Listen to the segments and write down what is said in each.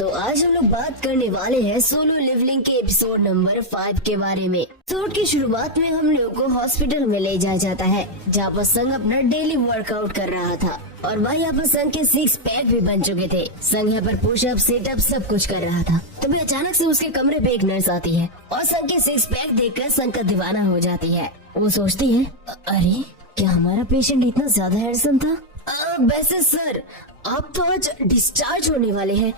तो आज हम लोग बात करने वाले हैं सोलो लेवलिंग के एपिसोड नंबर 5 के बारे में। एपिसोड की शुरुआत में हम लोग को हॉस्पिटल में ले जाया जाता है, जहाँ पर संग अपना डेली वर्कआउट कर रहा था और वह यहाँ पर संग के 6 पैक भी बन चुके थे। संग यहाँ पर पुशअप सिटअप सब कुछ कर रहा था। तभी अचानक से उसके कमरे पे एक नर्स आती है और संग के 6 पैक देखकर संग का दीवाना हो जाती है। वो सोचती है, अरे क्या हमारा पेशेंट इतना ज्यादा हैंडसम था? वैसे सर, आप तो आज डिस्चार्ज होने वाले हैं।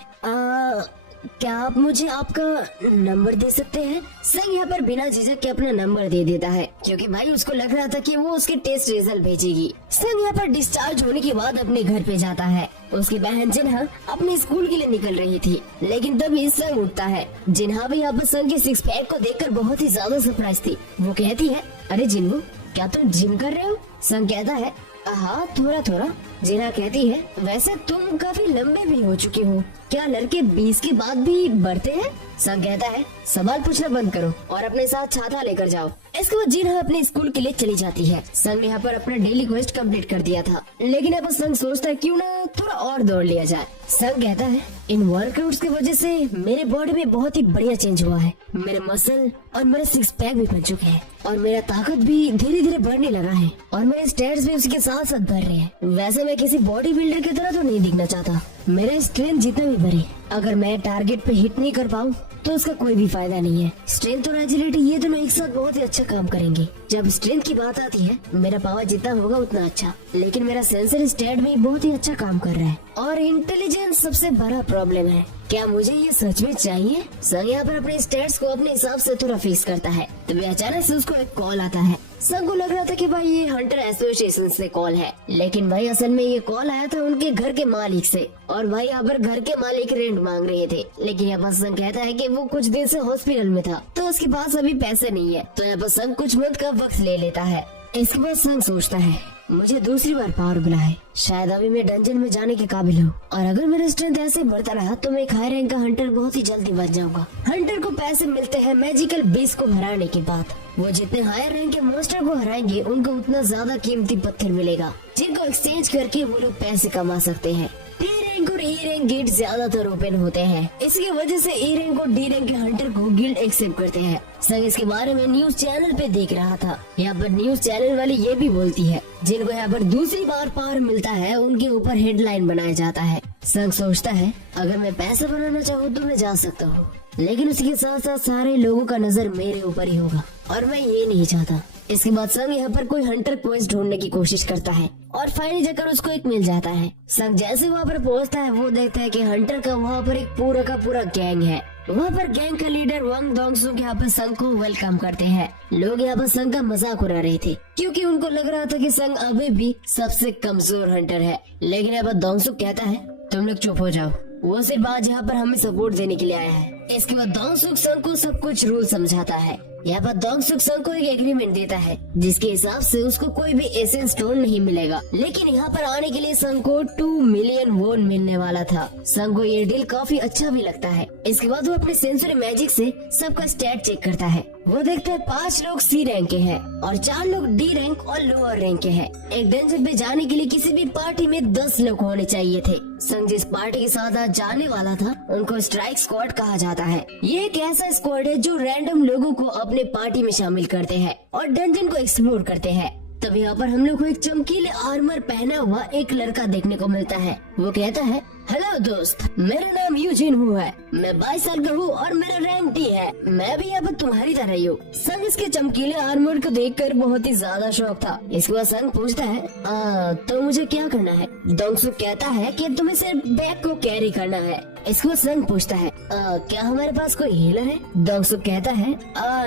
क्या आप मुझे आपका नंबर दे सकते हैं? संग यहाँ पर बिना झिझक के अपना नंबर दे देता है, क्योंकि भाई उसको लग रहा था कि वो उसके टेस्ट रिजल्ट भेजेगी। संग यहाँ पर डिस्चार्ज होने के बाद अपने घर पे जाता है। उसकी बहन जिन्हा अपने स्कूल के लिए निकल रही थी, लेकिन तभी संग उठता है। जिन्हा भी यहाँ पर संग के 6 पैक को देखकर बहुत ही ज्यादा सरप्राइज थी। वो कहती है, अरे जिन्हू, क्या तुम जिम कर रहे हो? संग कहता है, हाँ थोड़ा थोड़ा। जिन्हा कहती है, वैसे तुम काफी लंबे भी हो चुके हो, क्या लड़के 20 के बाद भी बढ़ते हैं? संग कहता है, सवाल पूछना बंद करो और अपने साथ छाता लेकर जाओ। इसके बाद जिन्हा अपने स्कूल के लिए चली जाती है। संग ने यहाँ पर अपना डेली क्वेस्ट कंप्लीट कर दिया था, लेकिन अब संग सोचता है क्यों ना थोड़ा और दौड़ लिया जाए। संग कहता है, इन वर्कआउट्स की वजह से मेरे बॉडी में बहुत ही बढ़िया चेंज हुआ है। मेरे मसल और मेरे 6 पैक भी बन चुके हैं और मेरा ताकत भी धीरे धीरे बढ़ने लगा है और मेरे स्टेट्स भी उसके साथ साथ बढ़ रहे हैं। वैसे मैं किसी बॉडी बिल्डर की तरह तो नहीं दिखना चाहता। मेरा स्ट्रेंथ जितना भी बढ़े, अगर मैं टारगेट पे हिट नहीं कर पाऊँ तो उसका कोई भी फायदा नहीं है। स्ट्रेंथ और एजिलिटी ये दोनों एक साथ बहुत ही अच्छा काम करेंगे। जब स्ट्रेंथ की बात आती है, मेरा पावर जितना होगा उतना अच्छा, लेकिन मेरा सेंसर स्टेट भी बहुत ही अच्छा काम कर रहा है और इंटेलिजेंस सबसे बड़ा प्रॉब्लम है। क्या मुझे ये सच में चाहिए? संग यहाँ पर अपने स्टेट्स को अपने हिसाब से थोड़ा फिक्स करता है। तभी अचानक से उसको एक कॉल आता है। संग को लग रहा था कि भाई ये हंटर एसोसिएशन से कॉल है, लेकिन भाई असल में ये कॉल आया था उनके घर के मालिक से और भाई यहाँ पर घर के मालिक रेंट मांग रहे थे। लेकिन यहाँ पर संग कहता है कि वो कुछ दिन से हॉस्पिटल में था तो उसके पास अभी पैसे नहीं है। तो यहाँ पर संग कुछ मंथ का वक्त ले लेता है। इसके बाद संग सोचता है, मुझे दूसरी बार पावर मिला है, शायद अभी मैं डंजन में जाने के काबिल हूँ और अगर मेरा स्ट्रेंथ ऐसे बढ़ता रहा तो मैं एक हाई रैंक का हंटर बहुत ही जल्दी बन जाऊंगा। हंटर को पैसे मिलते हैं मैजिकल बीस्ट को हराने के बाद। वो जितने हायर रैंक के मॉन्स्टर को हराएंगे उनको उतना ज्यादा कीमती पत्थर मिलेगा, जिनको एक्सचेंज करके वो लोग पैसे कमा सकते हैं। डी रैंक और ई रैंक गेट ज्यादातर ओपन होते हैं, इसकी वजह से ई रैंक और डी रैंक के हंटर को गिल्ड एक्सेप्ट करते हैं। संग इसके बारे में न्यूज चैनल पे देख रहा था। यहाँ पर न्यूज चैनल वाली ये भी बोलती है, जिनको यहाँ पर दूसरी बार पावर मिलता है उनके ऊपर हेडलाइन बनाया जाता है। संग सोचता है, अगर मैं पैसा बनाना चाहूँ तो मैं जा सकता हूँ, लेकिन उसके साथ साथ सारे लोगों का नजर मेरे ऊपर ही होगा और मैं ये नहीं चाहता। इसके बाद संग यहाँ पर कोई हंटर क्वेस्ट ढूंढने की कोशिश करता है और फाइनली जाकर उसको एक मिल जाता है। संग जैसे वहाँ पर पहुँचता है वो देखता है कि हंटर का वहाँ पर एक पूरा का पूरा गैंग है। वहाँ पर गैंग का लीडर वंग दोंगसुक यहाँ पर संग को वेलकम करते हैं। लोग यहाँ पर संग का मजाक उड़ा रहे थे, क्योंकि उनको लग रहा था कि संग अभी भी सबसे कमजोर हंटर है। लेकिन यहाँ पर दोंगसुक कहता है, तुम लोग चुप हो जाओ, वो सिर्फ आज यहाँ पर हमें सपोर्ट देने के लिए आया है। इसके बाद दोंगसुक संग को सब कुछ रूल समझाता है। यहाँ पर दोंगसुक संग को एक एग्रीमेंट देता है, जिसके हिसाब से उसको कोई भी एसेंस स्टोन नहीं मिलेगा, लेकिन यहाँ पर आने के लिए संग को 2 मिलियन वोन मिलने वाला था। संग को ये डील काफी अच्छा भी लगता है। इसके बाद वो अपने सेंसरी मैजिक से सबका स्टैट चेक करता है। वो देखता है 5 लोग सी रैंक के हैं और 4 लोग डी रैंक और लोअर रैंक के हैं। एक डंजन पे जाने के लिए किसी भी पार्टी में 10 लोग होने चाहिए थे। संग जिस पार्टी के साथ आज जाने वाला था उनको स्ट्राइक स्क्वाड कहा जाता है। ये एक ऐसा स्क्वाड है जो रैंडम लोगों को अपने पार्टी में शामिल करते हैं और डंजन को एक्सप्लोर करते हैं। तब यहाँ पर हम लोग को एक चमकीले आर्मर पहना हुआ एक लड़का देखने को मिलता है। वो कहता है, हेलो दोस्त, मेरा नाम यूजिन हु है, मैं 22 साल का हूँ और मेरा रैंक डी है। मैं भी यहाँ पर तुम्हारी तरह ही हूँ। संग इसके चमकीले आर्मर को देखकर बहुत ही ज्यादा शौक था। इसके बाद संग पूछता है, तो मुझे क्या करना है? दोंगसुक कहता है कि तुम्हें सिर्फ बैग को कैरी करना है। इसके बाद संग पूछता है, क्या हमारे पास कोई हीलर है? दोंगसुक कहता है,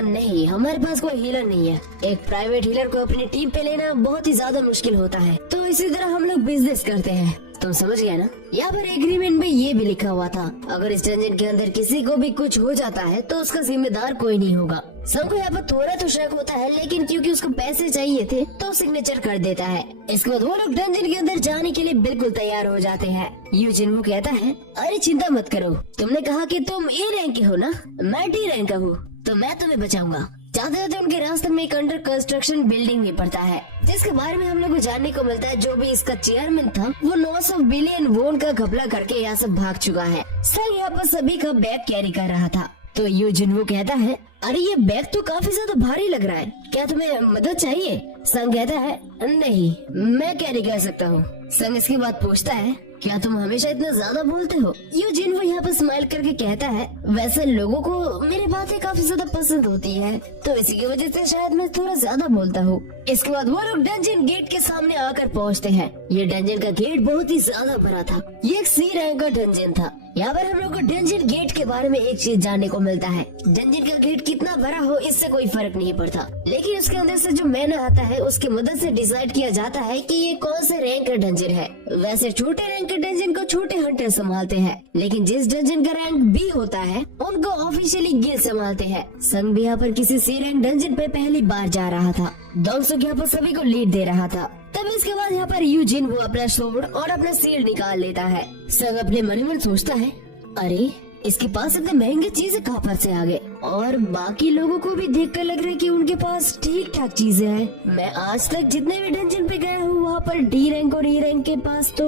नहीं, हमारे पास कोई हीलर नहीं है। एक प्राइवेट हीलर को अपनी टीम पे लेना बहुत ही ज्यादा मुश्किल होता है, तो इसी तरह हम लोग बिजनेस करते हैं। तुम समझ गया ना? यहाँ पर एग्रीमेंट में ये भी लिखा हुआ था, अगर इस डंजन के अंदर किसी को भी कुछ हो जाता है तो उसका जिम्मेदार कोई नहीं होगा। संग को यहाँ पर थोड़ा तो शक होता है, लेकिन क्योंकि उसको पैसे चाहिए थे तो सिग्नेचर कर देता है। इसके बाद वो लोग डंजन के अंदर जाने के लिए बिल्कुल तैयार हो जाते हैं। यूजिन वो कहता है, अरे चिंता मत करो, तुमने कहा कि तुम ए रैंक के हो ना, मैं डी रैंक का हूँ, तो मैं तुम्हें बचाऊंगा। जाते जाते उनके रास्ते में एक अंडर कंस्ट्रक्शन बिल्डिंग भी पड़ता है, जिसके बारे में हम लोग को जानने को मिलता है जो भी इसका चेयरमैन था वो 900 बिलियन वोन का घपला करके यहाँ से भाग चुका है। संग यहाँ पर सभी का बैग कैरी कर रहा था। तो यू जिनवू कहता है, अरे ये बैग तो काफी ज्यादा भारी लग रहा है, क्या तुम्हें मदद चाहिए? संग कहता है, नहीं मैं कैरी कर सकता हूँ। संग इसकी बात पूछता है, क्या तुम हमेशा इतना ज्यादा बोलते हो? यू जिनवू यहाँ पर स्माइल करके कहता है, वैसे लोगों को मेरी बातें काफी ज्यादा पसंद होती है, तो इसी की वजह से शायद मैं थोड़ा ज्यादा बोलता हूँ। इसके बाद वो लोग डंजन गेट के सामने आकर पहुँचते हैं। ये डंजन का गेट बहुत ही ज्यादा बड़ा था, ये एक सी रैंक का डंजन था। यहाँ पर हम लोग को डंजन गेट के बारे में एक चीज जानने को मिलता है, डंजन का गेट कितना बड़ा हो इससे कोई फर्क नहीं पड़ता, लेकिन उसके अंदर से जो मैन आता है उसकी मदद से डिसाइड किया जाता है कि ये कौन से रैंक का डंजन है। वैसे छोटे रैंक के डंजन को छोटे हंटर संभालते हैं, लेकिन जिस डंजन का रैंक बी होता है उनको ऑफिशियली गिल्ड संभालते हैं। संग भी यहाँ पर किसी सी रैंक डंजन पे पहली बार जा रहा था। डॉन्गसुक यहाँ पर सभी को लीड दे रहा था। तब इसके बाद यहाँ पर यू जिनवू अपना स्वॉर्ड और अपना शील्ड निकाल लेता है। संग अपने मन में सोचता है, अरे इसके पास इतने महंगे चीजें कहाँ पर से आ गए, और बाकी लोगों को भी देखकर लग रहा है कि उनके पास ठीक ठाक चीजें हैं। मैं आज तक जितने भी डंजन पे गया हूँ वहाँ पर डी रैंक और ई रैंक के पास तो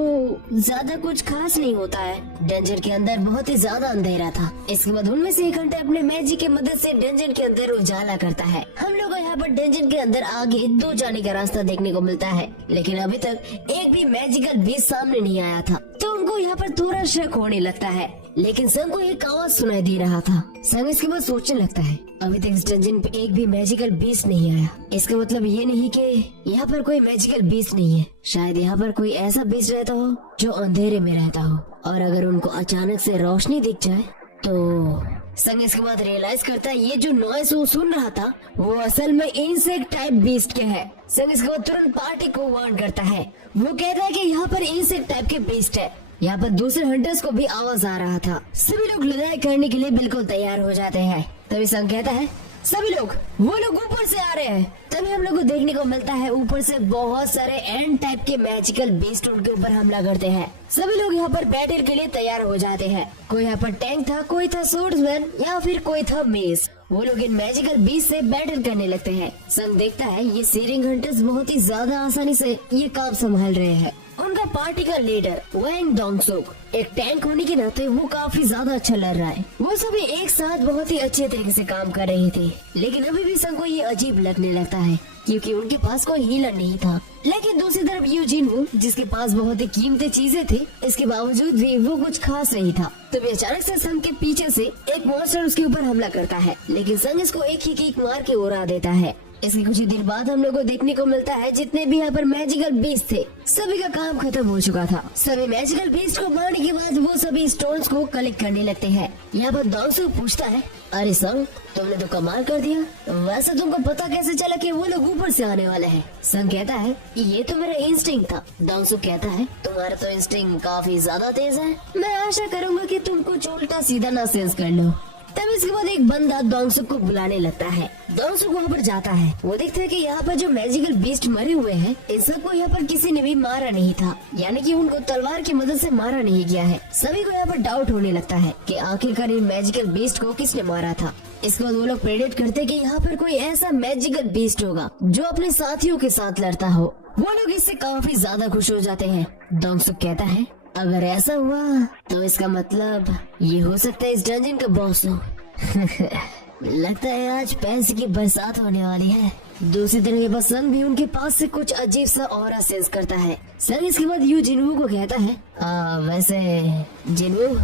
ज्यादा कुछ खास नहीं होता है। डंजन के अंदर बहुत ही ज्यादा अंधेरा था। इसके बाद उनमें से एक घंटे अपने मैजिक की मदद से डंजन के अंदर उजाला करता है। हम लोग यहाँ पर डंजन के अंदर आगे दो जाने का रास्ता देखने को मिलता है, लेकिन अभी तक एक भी मैजिकल बीस्ट सामने नहीं आया था, तो उनको यहाँ पर थोड़ा शक होने लगता है। लेकिन संग को एक आवाज सुनाई दे रहा था। संग इसके बाद सोचने लगता है, अभी तक इस डंजन पे एक भी मैजिकल बीस्ट नहीं आया, इसका मतलब ये नहीं कि यहाँ पर कोई मैजिकल बीस्ट नहीं है। शायद यहाँ पर कोई ऐसा बीस्ट रहता हो जो अंधेरे में रहता हो, और अगर उनको अचानक से रोशनी दिख जाए तो संग इसके बाद रियलाइज करता है ये जो नॉइस वो सुन रहा था वो असल में इंसेक्ट टाइप बीस्ट के है। संग इसके बाद तुरंत पार्टी को वार्न करता है। वो कहता है कि यहाँ पर इंसेक्ट टाइप के बीस्ट है। यहाँ पर दूसरे हंटर्स को भी आवाज आ रहा था। सभी लोग लड़ाई करने के लिए बिल्कुल तैयार हो जाते हैं। तभी संग कहता है, सभी लोग, वो लोग ऊपर से आ रहे हैं। तभी हम लोग को देखने को मिलता है ऊपर से बहुत सारे एंड टाइप के मैजिकल बीस्ट उनके ऊपर हमला करते हैं। सभी लोग यहाँ पर बैटल के लिए तैयार हो जाते हैं। कोई यहाँ पर टैंक था, कोई था सोर्ड्समैन या फिर कोई था मेस। वो लोग इन मैजिकल बीस्ट से बैटल करने लगते हैं। संग देखता है ये सीरिंग हंटर्स बहुत ही ज्यादा आसानी से ये काम संभाल रहे हैं। उनका पार्टी का लीडर वैंग डोंगसुक एक टैंक होने के नाते वो काफी ज्यादा अच्छा लड़ रहा है। वो सभी एक साथ बहुत ही अच्छे तरीके से काम कर रहे थे, लेकिन अभी भी संग को ये अजीब लगने लगता है क्योंकि उनके पास कोई हीलर नहीं था। लेकिन दूसरी तरफ यू जिनवू जिसके पास बहुत ही कीमती चीजें थी, इसके बावजूद भी वो कुछ खास नहीं था। तभी अचानक से संग के पीछे से एक मॉन्स्टर उसके ऊपर हमला करता है, लेकिन संग इसको एक ही किक मार के उड़ा देता है। इसके कुछ ही देर बाद हम लोग को देखने को मिलता है जितने भी यहाँ पर मैजिकल बीस्ट थे सभी का काम खत्म हो चुका था। सभी मैजिकल बीस्ट को मारने के बाद वो सभी स्टोन्स को कलेक्ट करने लगते हैं। यहाँ पर डोंगसुक पूछता है, अरे संग तुमने तो कमाल कर दिया, वैसे तुमको पता कैसे चला कि वो लोग ऊपर से आने वाले हैं? संग कहता है ये तो मेरा इंस्टिंक्ट था। डोंगसुक कहता है तुम्हारा तो इंस्टिंक्ट काफी ज्यादा तेज है, मैं आशा करूंगा कि तुम कुछ उल्टा सीधा ना सेंस कर लो। तब इसके बाद एक बंदा डोंगसुक को बुलाने लगता है। डोंगसुक वहाँ पर जाता है। वो देखता है कि यहाँ पर जो मैजिकल बीस्ट मरे हुए हैं इन सबको यहाँ पर किसी ने भी मारा नहीं था, यानी कि उनको तलवार की मदद से मारा नहीं गया है। सभी को यहाँ पर डाउट होने लगता है कि आखिरकार इन मैजिकल बीस्ट को किसने मारा था। इसके बाद वो लोग प्रेडिक्ट करते कि यहाँ पर कोई ऐसा मैजिकल बीस्ट होगा जो अपने साथियों के साथ लड़ता हो। वो लोग इससे काफी ज्यादा खुश हो जाते हैं। डोंगसुक कहता है अगर ऐसा हुआ तो इसका मतलब ये हो सकता है इस डंजन का बॉस हो। लगता है आज पैसे की बरसात होने वाली है। दूसरी तरफ ये संग भी उनके पास से कुछ अजीब सा ऑरा सेंस करता है। संग इसके बाद यू जिनवू को कहता है, वैसे जिनवू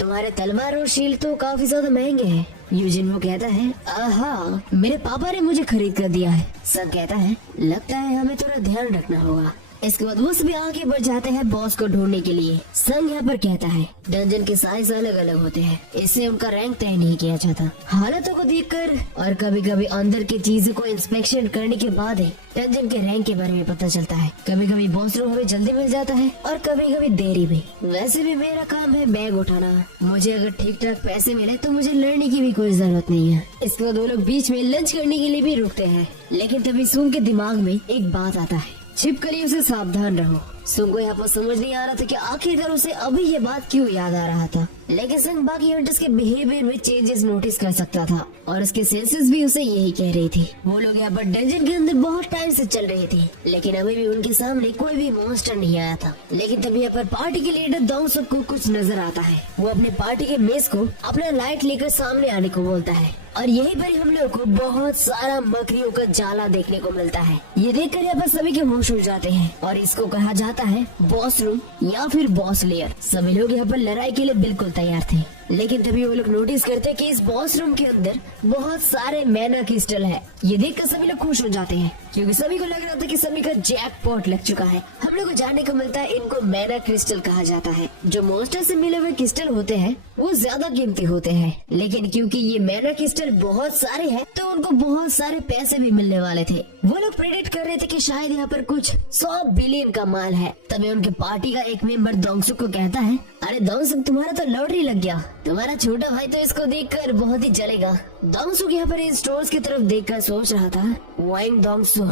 तुम्हारे तलवार और शील्ड तो काफी ज्यादा महंगे हैं। यू जिनवू कहता है, हाँ मेरे पापा ने मुझे खरीद कर दिया है। संग कहता है लगता है हमें थोड़ा ध्यान रखना होगा। इसके बाद वो सभी आगे बढ़ जाते हैं बॉस को ढूंढने के लिए। संग यहाँ पर कहता है डंजन के साइज अलग अलग होते हैं, इससे उनका रैंक तय नहीं किया जाता। हालतों को देखकर और कभी कभी अंदर की चीजों को इंस्पेक्शन करने के बाद ही डंजन के रैंक के बारे में पता चलता है। कभी कभी बॉस रूम हमें जल्दी मिल जाता है और कभी कभी देरी भी। वैसे भी मेरा काम है बैग उठाना, मुझे अगर ठीक ठाक पैसे मिले तो मुझे लड़ने की भी कोई जरूरत नहीं है। इसके बाद वो लोग बीच में लंच करने के लिए भी रुकते हैं, लेकिन तभी सूंग के दिमाग में एक बात आता है, छिपकलियों से सावधान रहो। संग को यहाँ पर समझ नहीं आ रहा था कि आखिरकार उसे अभी ये बात क्यों याद आ रहा था, लेकिन संग बाकी हंटर्स के बिहेवियर में चेंजेस नोटिस कर सकता था और उसके सेंसेस भी उसे यही कह रही थी। वो लोग यहाँ पर डंजन के अंदर बहुत टाइम से चल रहे थे, लेकिन अभी भी उनके सामने कोई भी मॉन्स्टर नहीं आया था। लेकिन तभी यहाँ पर पार्टी के लीडर दोंगसुक को कुछ नजर आता है। वो अपने पार्टी के मेज को अपना लाइट लेकर सामने आने को बोलता है और यहीं पर हम लोग को बहुत सारा मकड़ियों का जाला देखने को मिलता है। ये देखकर यहाँ पर सभी के होश उड़ जाते हैं और इसको कहा जाता है बॉस रूम या फिर बॉस लेयर। सभी लोग यहाँ पर लड़ाई के लिए बिल्कुल तैयार थे, लेकिन तभी वो लोग नोटिस करते हैं कि इस बॉस रूम के अंदर बहुत सारे मैना क्रिस्टल है। ये देखकर सभी लोग खुश हो जाते हैं क्योंकि सभी को लग रहा था कि सभी का जैकपॉट लग चुका है। हम लोग को जानने को मिलता है इनको मैना क्रिस्टल कहा जाता है। जो मॉन्स्टर से मिले हुए क्रिस्टल होते हैं वो ज्यादा कीमती होते हैं, लेकिन क्योंकि ये मैना क्रिस्टल बहुत सारे हैं तो उनको बहुत सारे पैसे भी मिलने वाले थे। वो लोग प्रेडिक्ट कर रहे थे कि शायद यहाँ पर कुछ 100 बिलियन का माल है। तभी उनके पार्टी का एक मेंबर दोंगसुक को कहता है, अरे दोंगसुक तुम्हारा तो लॉटरी लग गया, तुम्हारा छोटा भाई तो इसको देखकर बहुत ही जलेगा। दोंगसुक यहाँ पर इन स्टोर्स की तरफ देखकर सोच रहा था, वाइंग दोंगसुक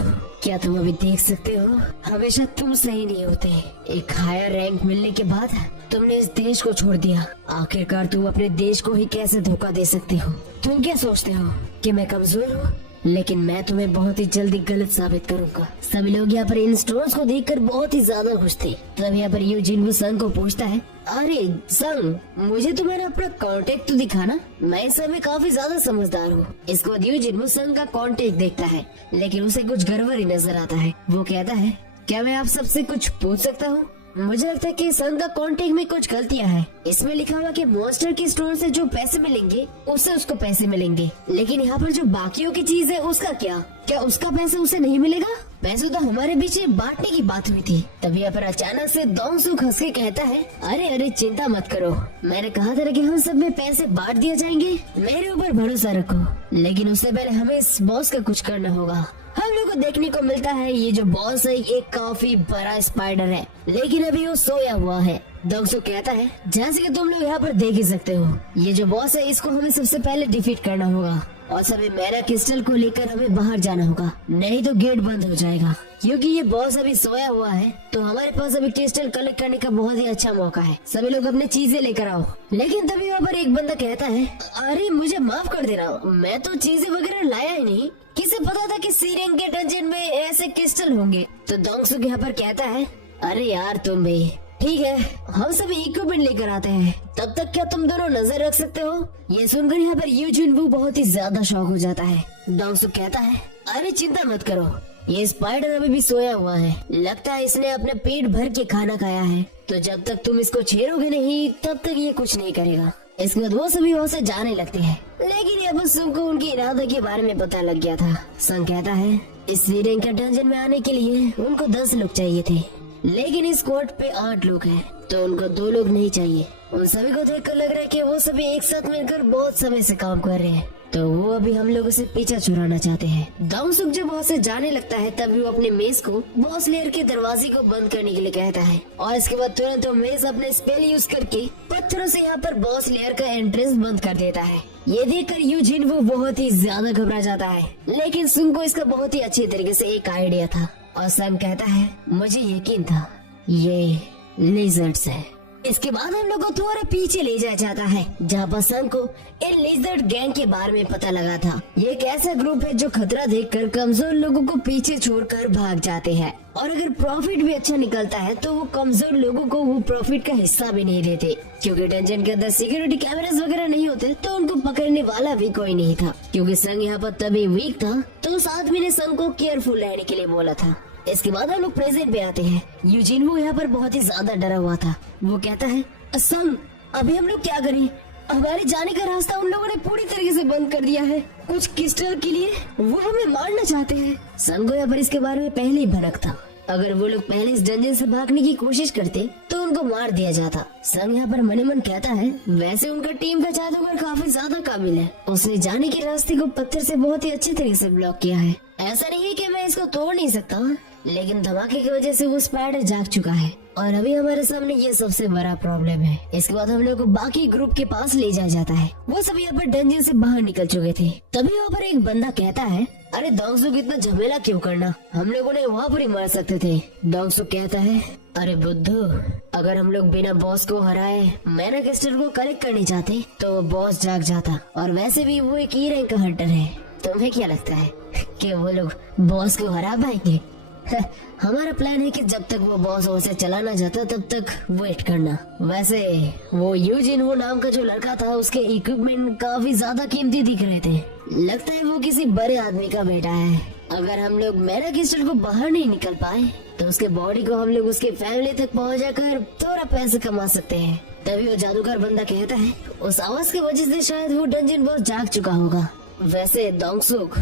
क्या तुम अभी देख सकते हो, हमेशा तुम सही नहीं होते। एक हायर रैंक मिलने के बाद तुमने इस देश को छोड़ दिया। आखिरकार तुम अपने देश को ही कैसे धोखा दे सकते हो? तुम क्या सोचते हो कि मैं कमजोर हूँ? लेकिन मैं तुम्हें बहुत ही जल्दी गलत साबित करूंगा। सभी लोग यहाँ पर इन स्टोर्स को देखकर बहुत ही ज्यादा खुश थे। तब यहाँ पर यूजिन संग को पूछता है, अरे संग मुझे तुम्हारा अपना कांटेक्ट तो दिखाना, मैं इस समय काफी ज्यादा समझदार हूँ। इसके बाद यूजिन संग का कांटेक्ट देखता है, लेकिन उसे कुछ गड़बड़ी नजर आता है। वो कहता है, क्या मैं आप सबसे कुछ पूछ सकता हूँ? मुझे लगता है कि संग का कॉन्टेक्ट में कुछ गलतियां हैं। इसमें लिखा हुआ कि मॉन्स्टर की स्टोर से जो पैसे मिलेंगे उससे उसको पैसे मिलेंगे, लेकिन यहाँ पर जो बाकियों की चीज है उसका क्या उसका पैसा उसे नहीं मिलेगा? पैसे तो हमारे बीच में बांटने की बात हुई थी। तभी यहाँ पर अचानक से दोंगसुक हंस के कहता है, अरे चिंता मत करो, मैंने कहा था कि हम सब में पैसे बांट दिए जाएंगे, मेरे ऊपर भरोसा रखो। लेकिन उससे पहले हमें इस बॉस का कुछ करना होगा। हम लोग को देखने को मिलता है ये जो बॉस है ये काफी बड़ा स्पाइडर है, लेकिन अभी वो सोया हुआ है। दोंगसुक कहता है, जैसे कि तुम लोग यहाँ पर देख ही सकते हो, ये जो बॉस है इसको हमें सबसे पहले डिफीट करना होगा और सभी मैना क्रिस्टल को लेकर हमें बाहर जाना होगा, नहीं तो गेट बंद हो जाएगा। क्योंकि ये बॉस अभी सोया हुआ है तो हमारे पास अभी क्रिस्टल कलेक्ट करने का बहुत ही अच्छा मौका है। सभी लोग अपनी चीजें लेकर आओ। लेकिन तभी वहाँ पर एक बंदा कहता है, अरे मुझे माफ कर देना, मैं तो चीजें वगैरह लाया ही नहीं, किसे पता था कि सी रैंक के डंजन में ऐसे क्रिस्टल होंगे। तो दोंगसुक यहाँ पर कहता है, अरे यार तुम भी ठीक है, हम सभी इक्विपमेंट लेकर आते हैं, तब तक क्या तुम दोनों नजर रख सकते हो? ये सुनकर यहाँ पर यूजिन वू बहुत ही ज्यादा शॉक हो जाता है। दोंगसुक कहता है, अरे चिंता मत करो, ये स्पाइडर अभी भी सोया हुआ है, लगता है इसने अपने पेट भर के खाना खाया है, तो जब तक तुम इसको छेड़ोगे नहीं तब तक ये कुछ नहीं करेगा। इसके बाद वो सभी वहाँ से जाने लगते हैं, लेकिन अब संग को उनके इरादे के बारे में पता लग गया था। संग कहता है, इस सी रैंक के डंजन में आने के लिए उनको 10 लोग चाहिए थे, लेकिन इस स्क्वाड पे 8 लोग हैं, तो उनको 2 लोग नहीं चाहिए। उन सभी को देखकर लग रहा है कि वो सभी एक साथ मिलकर बहुत समय से काम कर रहे हैं, तो वो अभी हम लोगों से पीछा छुड़ाना चाहते हैं। दोंगसुक जब वहाँ से जाने लगता है तभी वो अपने मेज को बॉस लेयर के दरवाजे को बंद करने के लिए कहता है और इसके बाद तुरंत वो मेज अपने स्पेल यूज करके पत्थरों से यहाँ पर बॉस लेयर का एंट्रेंस बंद कर देता है। ये देखकर यूजिन वो बहुत ही ज्यादा घबरा जाता है, लेकिन सुंग को इसका बहुत ही अच्छी तरीके से एक आइडिया था और सैम कहता है, मुझे यकीन था ये लिजर्ड्स है। इसके बाद हम लोग को थोड़ा पीछे ले जाया जाता है जहाँ पर सैम को इन लिजर्ड गैंग के बारे में पता लगा था। ये एक ऐसा ग्रुप है जो खतरा देखकर कमजोर लोगों को पीछे छोड़कर भाग जाते हैं और अगर प्रॉफिट भी अच्छा निकलता है तो वो कमजोर लोगों को वो प्रॉफिट का हिस्सा भी नहीं देते, क्योंकि डंजन के अंदर सिक्योरिटी कैमरास वगैरह नहीं होते तो उनको पकड़ने वाला भी कोई नहीं था। क्योंकि संग यहाँ पर तभी वीक था तो उस आदमी ने संग को केयरफुल रहने के लिए बोला था। इसके बाद हम लोग प्रेजेंट पे आते हैं। यूजिन वो यहाँ पर बहुत ही ज्यादा डरा हुआ था। वो कहता है, संग अभी हम लोग क्या करें? हमारे जाने का रास्ता उन लोगों ने पूरी तरीके से बंद कर दिया है। कुछ क्रिस्टल के लिए वो हमें मारना चाहते हैं। संग को यहाँ पर इसके बारे में पहले ही भनक था। अगर वो लोग पहले इस डंजन से भागने की कोशिश करते तो उनको मार दिया जाता। संग यहाँ पर मनी मन कहता है, वैसे उनका टीम का जादूगर काफी ज्यादा काबिल है, उसने जाने के रास्ते को पत्थर से बहुत ही अच्छे तरीके से ब्लॉक किया है। ऐसा नहीं है कि मैं इसको तोड़ नहीं सकता, लेकिन धमाके की वजह से वो स्पाइडर जाग चुका है और अभी हमारे सामने ये सबसे बड़ा प्रॉब्लम है। इसके बाद हम लोग को बाकी ग्रुप के पास ले जाया जाता है। वो सभी यहाँ पर डंजन से बाहर निकल चुके थे। तभी वहाँ पर एक बंदा कहता है, अरे दोंगसुक इतना झमेला क्यों करना, हम लोगों ने वहाँ पर ही मार सकते थे। दोंगसुक कहता है, अरे बुद्धू, अगर हम लोग बिना बॉस को हराए मैना क्रिस्टल को कलेक्ट करने जाते तो बॉस जाग जाता, और वैसे भी वो एक ई रैंक का हंटर है। तुम्हें क्या लगता है कि वो लोग बॉस को हरा पाएंगे? हमारा प्लान है कि जब तक वो बॉस उसे चला ना जाता तब तक वेट करना। वैसे वो यूजिन वो नाम का जो लड़का था, उसके इक्विपमेंट काफी ज्यादा कीमती दिख रहे थे। लगता है वो किसी बड़े आदमी का बेटा है। अगर हम लोग मैना क्रिस्टल को बाहर नहीं निकल पाए तो उसके बॉडी को हम लोग उसके फैमिली तक पहुंचाकर थोड़ा पैसे कमा सकते हैं। तभी वो जादूगर बंदा कहता है उस आवाज की वजह से शायद वो डंजन बॉस जाग चुका होगा। वैसे दोंगसुक,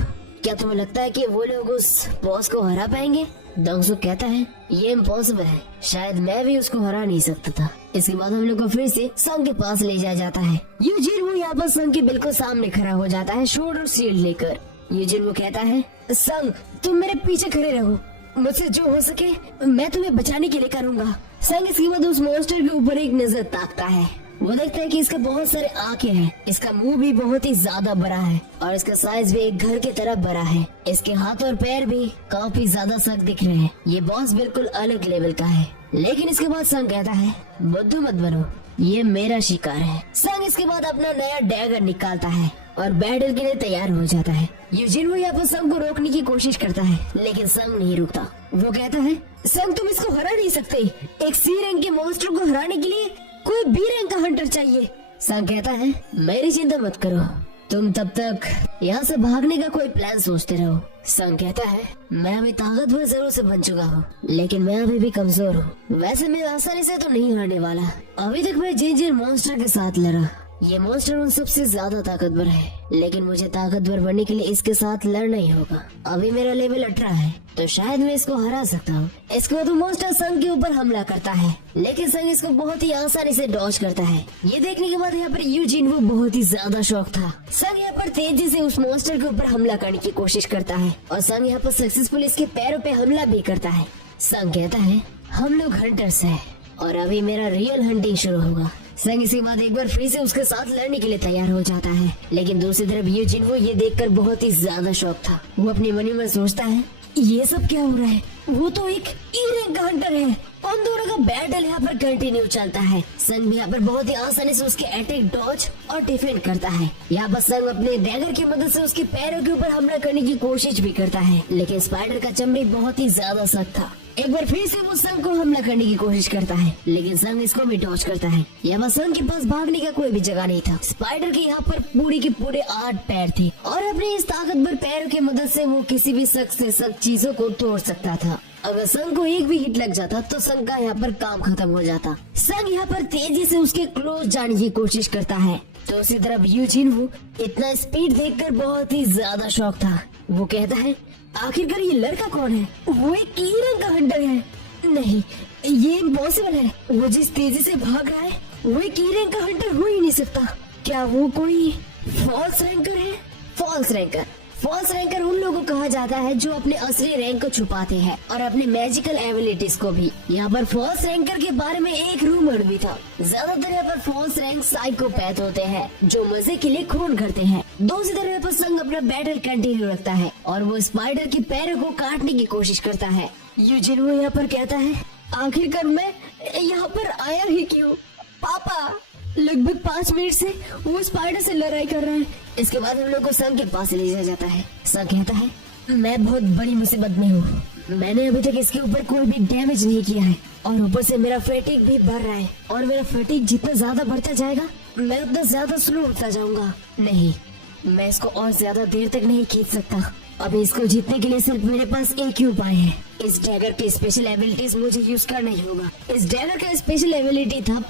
क्या तुम्हें लगता है कि वो लोग उस बॉस को हरा पाएंगे? दोंगसुक कहता है ये इम्पॉसिबल है, शायद मैं भी उसको हरा नहीं सकता था। इसके बाद हम लोग को फिर से संग के पास ले जाया जाता है। यूजिन वो यहाँ पर संग के बिल्कुल सामने खड़ा हो जाता है, शोर्ड और शील्ड लेकर। यूजिन वो कहता है संग, तुम मेरे पीछे खड़े रहो, मुझसे जो हो सके मैं तुम्हें बचाने के लिए करूँगा। संग इसके बाद उस मॉन्स्टर के ऊपर एक नजर ताकता है। वो देखता है कि इसके बहुत सारे आंखें हैं, इसका मुंह भी बहुत ही ज्यादा बड़ा है और इसका साइज भी एक घर की तरह बड़ा है। इसके हाथ और पैर भी काफी ज्यादा सख्त दिख रहे हैं। ये बॉस बिल्कुल अलग लेवल का है। लेकिन इसके बाद संग कहता है बुद्धू मत बनो, ये मेरा शिकार है। संग इसके बाद अपना नया डैगर निकालता है और बैटल के लिए तैयार हो जाता है। यूजिन वो यहाँ पर संग को रोकने की कोशिश करता है, लेकिन संग नहीं रुकता। वो कहता है संग, तुम इसको हरा नहीं सकते। एक सी रैंक के मॉन्स्टर को हराने के लिए कोई बी रैंक का हंटर चाहिए। संग कहता है मेरी चिंता मत करो, तुम तब तक यहाँ से भागने का कोई प्लान सोचते रहो। संग कहता है मैं अभी ताकतवर जरूर से बन चुका हूँ, लेकिन मैं अभी भी कमजोर हूँ। वैसे मैं आसानी से तो नहीं हारने वाला। अभी तक मैं जिन मॉन्स्टर के साथ लड़ा, ये मॉन्स्टर उन सबसे ज्यादा ताकतवर है, लेकिन मुझे ताकतवर बनने के लिए इसके साथ लड़ना ही होगा। अभी मेरा लेवल 18 है, तो शायद मैं इसको हरा सकता हूँ। इसके बाद मॉन्स्टर संग के ऊपर हमला करता है, लेकिन संग इसको बहुत ही आसानी से डॉज करता है। ये देखने के बाद यहाँ पर यूजिन वो बहुत ही ज्यादा शौक था। संग यहाँ पर तेजी से उस मॉन्स्टर के ऊपर हमला करने की कोशिश करता है और संग यहाँ पर सक्सेसफुल इसके पैरों पे हमला भी करता है। संग कहता है हम लोग हंटर्स हैं और अभी मेरा रियल हंटिंग शुरू होगा। संग इसके बाद एक बार फिर से उसके साथ लड़ने के लिए तैयार हो जाता है, लेकिन दूसरी तरफ यूजिन वो ये देखकर बहुत ही ज्यादा शौक था। वो अपने मन में सोचता है ये सब क्या हो रहा है, वो तो एक ई रैंक का हंटर है। उन दोनों का बैटल यहाँ पर कंटिन्यू चलता है। संग भी यहाँ पर बहुत ही आसानी से उसके अटैक डॉज और डिफेंड करता है। यहाँ पर संग अपने डैगर की मदद से उसके पैरों के ऊपर हमला करने की कोशिश भी करता है, लेकिन स्पाइडर का चमड़ी बहुत ही ज्यादा सख्त था। एक बार फिर से वो संग को हमला करने की कोशिश करता है, लेकिन संग इसको भी डॉज करता है। यहाँ संग के पास भागने का कोई भी जगह नहीं था। स्पाइडर के यहाँ पर पूरी के पूरे 8 पैर थे और अपने इस ताकतवर पैरों की मदद से वो किसी भी सख्त से सख्त चीजों को तोड़ सकता था। अगर संग को एक भी हिट लग जाता तो संग का यहाँ पर काम खत्म हो जाता। संग यहाँ पर तेजी से उसके क्लोज जाने की कोशिश करता है, तो उसी तरफ यूजिन वो इतना स्पीड देखकर बहुत ही ज्यादा शौक था। वो कहता है आखिरकार ये लड़का कौन है? वो एक ई रैंक का हंटर है। नहीं, ये इम्पॉसिबल है। वो जिस तेजी से भाग रहा है वो एक ई रैंक का हंटर हो ही नहीं सकता। क्या वो कोई फॉल्स रैंकर है? फॉल्स रैंकर उन लोगों को कहा जाता है जो अपने असली रैंक को छुपाते हैं और अपने मैजिकल एबिलिटीज को भी। यहाँ पर फॉल्स रैंकर के बारे में एक रूमर भी था। ज्यादातर यहाँ पर फॉल्स रैंक साइकोपैथ होते हैं जो मजे के लिए खून करते हैं। दूसरी तरफ यहाँ पर संग अपना बैटल कंटिन्यू रखता है और वो स्पाइडर के पैरों को काटने की कोशिश करता है। यूजिन वो यहाँ पर कहता है आखिरकार मैं यहाँ पर आया ही क्यों? पापा लगभग 5 मिनट से वो स्पाइडर से लड़ाई कर रहा है। इसके बाद हम लोग को संग के पास ले जाया जाता है। संग कहता है मैं बहुत बड़ी मुसीबत में हूँ। मैंने अभी तक इसके ऊपर कोई भी डैमेज नहीं किया है और ऊपर से मेरा फैटिक भी बढ़ रहा है और मेरा फैटिक जितना ज्यादा बढ़ता जाएगा मैं उतना ज्यादा स्लो होता जाऊंगा। नहीं, मैं इसको और ज्यादा देर तक नहीं खींच सकता। अभी इसको जीतने के लिए सिर्फ मेरे पास एक ही उपाय है। इस डैगर की स्पेशल एबिलिटीज मुझे यूज करना ही होगा। इस डैगर का स्पेशल एबिलिटी था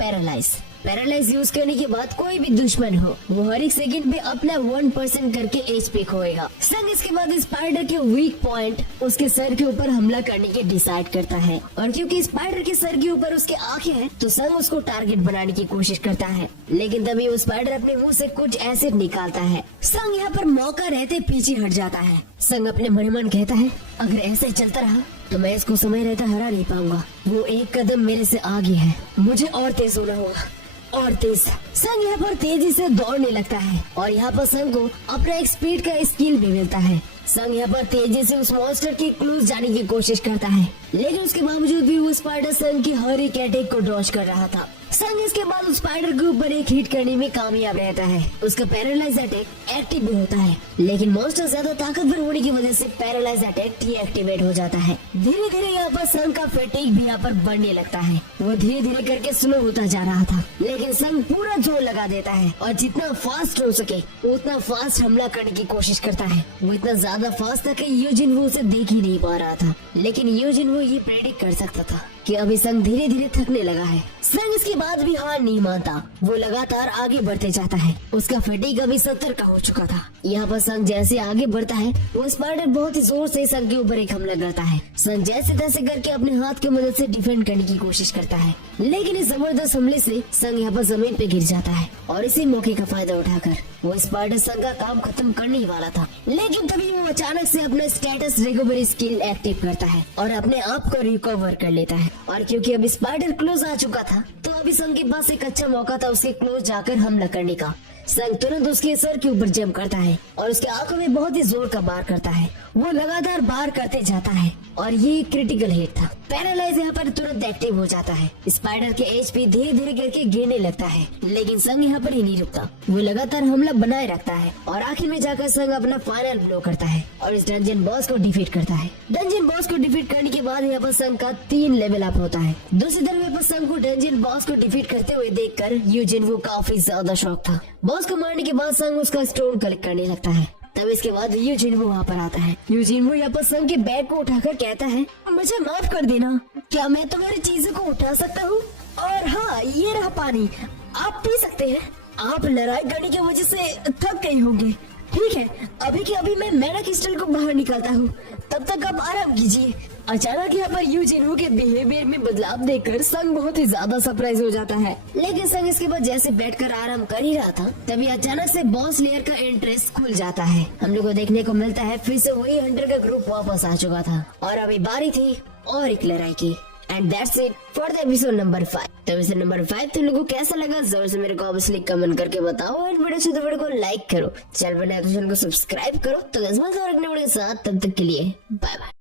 पैरालाइज यूज करने के बाद कोई भी दुश्मन हो वो हर एक सेकंड में अपना 1% करके एचपी खोएगा। संग इसके बाद स्पाइडर के वीक पॉइंट उसके सर के ऊपर हमला करने के डिसाइड करता है और क्योंकि स्पाइडर के सर के ऊपर उसके आंखें हैं तो संग उसको टारगेट बनाने की कोशिश करता है, लेकिन तभी वो स्पाइडर अपने मुंह से कुछ एसिड निकालता है। संग यहाँ पर मौका रहते पीछे हट जाता है। संग अपने मन कहता है अगर ऐसे चलता रहा तो मैं इसको समय रहता हरा नहीं पाऊंगा। वो एक कदम मेरे से आगे है, मुझे और तेज होना होगा और तेज। संग यहाँ पर तेजी से दौड़ने लगता है और यहाँ पर संग को अपना एक स्पीड का स्किल भी मिलता है। संग यहाँ पर तेजी से उस मॉन्स्टर की क्लूज जाने की कोशिश करता है, लेकिन उसके बावजूद भी वो स्पाइडर संग की हर एक अटैक को डॉज कर रहा था। संग इसके बाद उस स्पाइडर के ऊपर एक हिट करने में कामयाब रहता है। उसका पैरालाइज अटैक एक्टिव भी होता है, लेकिन मॉन्स्टर ज्यादा ताकतवर होने की वजह से पैरालाइज अटैक डीएक्टिवेट हो जाता है। धीरे धीरे यहाँ पर संग का फैटिग भी यहाँ पर बढ़ने लगता है। वो धीरे धीरे करके स्लो होता जा रहा था, लेकिन संग पूरा जोर लगा देता है और जितना फास्ट हो सके उतना फास्ट हमला करने की कोशिश करता है। वो इतना ज्यादा फास्ट था कि यूजिन वो उसे देख ही नहीं पा रहा था, लेकिन यूजिन वो ये प्रेडिक्ट कर सकता था कि अभी संग धीरे धीरे थकने लगा है। संग इसके बाद भी हार नहीं मानता, वो लगातार आगे बढ़ते जाता है। उसका फटीग अभी 70 का हो चुका था। यहाँ पर संग जैसे आगे बढ़ता है, वो स्पाइडर बहुत ही जोर से संग के ऊपर एक हमला करता है। संग जैसे तैसे करके अपने हाथ की मदद से डिफेंड करने की कोशिश करता है, लेकिन इस जबरदस्त हमले से संग यहाँ पर जमीन पे गिर जाता है और इसी मौके का फायदा उठाकर वो स्पाइडर संग का काम खत्म करने ही वाला था। लेकिन तभी वो अचानक से अपना स्टेटस रिकवरी स्किल एक्टिव करता है और अपने आप को रिकवर कर लेता है। और क्योंकि अब स्पाइडर क्लोज आ चुका था, तो अभी संग के पास एक अच्छा मौका था उसके क्लोज जाकर हमला करने का। संग तुरंत उसके सर के ऊपर जंप करता है और उसके आंखों में बहुत ही जोर का बार करता है। वो लगातार बार करते जाता है और ये क्रिटिकल हिट था। पैरालाइज यहाँ पर तुरंत एक्टिव हो जाता है। स्पाइडर के एचपी धीरे धीरे करके गिरने लगता है, लेकिन संग यहाँ पर ही नहीं रुकता। वो लगातार हमला बनाए रखता है और आखिर में जाकर संग अपना फाइनल ब्लो करता है और इस डंजन बॉस को डिफीट करता है। डंजन बॉस को डिफीट करने के बाद यहाँ पर संग का 3 लेवल अप होता है। दूसरी तरफ यहाँ पर संग को डंजन बॉस को डिफीट करते हुए देखकर यूजिन वो काफी ज्यादा शॉक था। बॉस को मारने के बाद संग उसका स्टोन कलेक्ट करने लगता है। तब इसके बाद यूजिन वो वहाँ पर आता है। यूजिन वो यहाँ पर संग के बैग को उठाकर कहता है, मुझे माफ कर देना, क्या मैं तुम्हारी चीजों को उठा सकता हूँ? और हाँ, ये रहा पानी, आप पी सकते हैं। आप लड़ाई करने की वजह से थक गए होंगे। ठीक है, अभी के अभी मैं मैना क्रिस्टल को बाहर निकालता हूँ, तब तक आप आराम कीजिए। अचानक यहाँ पर यूजिन के बिहेवियर में बदलाव देखकर संग बहुत ही ज्यादा सरप्राइज हो जाता है। लेकिन संग इसके बाद जैसे बैठकर आराम कर ही रहा था, तभी अचानक से बॉस लेयर का एंट्रेंस खुल जाता है। हम लोग को देखने को मिलता है फिर से वही हंटर का ग्रुप वापस आ चुका था और अभी बारी थी और एक लड़ाई की। And that's it for the episode number 5। तो एपिसोड नंबर 5 तुम लोगों को कैसा लगा जरूर से मेरे को ऑब्वियसली कमेंट करके बताओ। एंड वीडियो से तो वीडियो को लाइक करो, चैनल पर नया तो चैनल को सब्सक्राइब करो। तो इस बार और एक नए वीडियो के साथ, तब तक के लिए बाय बाय।